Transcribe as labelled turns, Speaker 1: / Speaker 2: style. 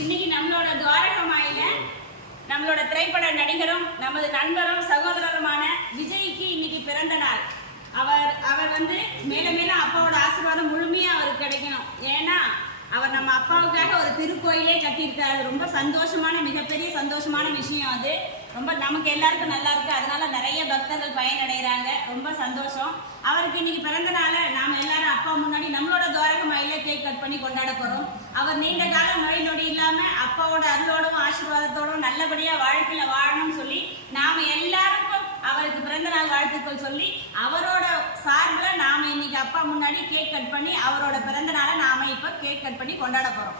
Speaker 1: இன்னைக்கு நம்மளோட துவாரகமாயில நம்மளோட திரைப்பட நடிகரும் நமது நண்பரும் சகோதரருமான விஜய்க்கு இன்னைக்கு பிறந்த நாள். அவர் அவர் வந்து மேல மேல அப்பாவோட ஆசீர்வாதம் முழுமையா அவருக்கு கிடைக்கணும். ஏன்னா அவர் நம்ம அப்பாவுக்காக ஒரு திருக்கோயிலே கட்டியிருக்காரு. ரொம்ப சந்தோஷமான மிகப்பெரிய சந்தோஷமான விஷயம் அது. ரொம்ப நமக்கு எல்லாருக்கும் நல்லா இருக்கு. அதனால நிறைய பக்தர்கள் பயனடைகிறாங்க. ரொம்ப சந்தோஷம். அவருக்கு இன்னைக்கு பிறந்த நாள நாம எல்லாரும் அப்பா முன்னாடி நம்மளோட துவாரக மயில கேக் கட் பண்ணி கொண்டாட போறோம். அவர் நீண்ட கால நோய் நொடி இல்லாம அப்பாவோட அருளோடும் ஆசீர்வாதத்தோடும் நல்லபடியா வாழ்க்கையில வாழணும்னு சொல்லி நாம எல்லாருக்கும் அவருக்கு பிறந்த நாள் வாழ்த்துக்கள் சொல்லி அவரோட சார்பில் நாம இன்னைக்கு அப்பா முன்னாடி கேக் கட் பண்ணி அவரோட பிறந்த நாளை நாம இப்ப கேக் கட் பண்ணி கொண்டாட போறோம்.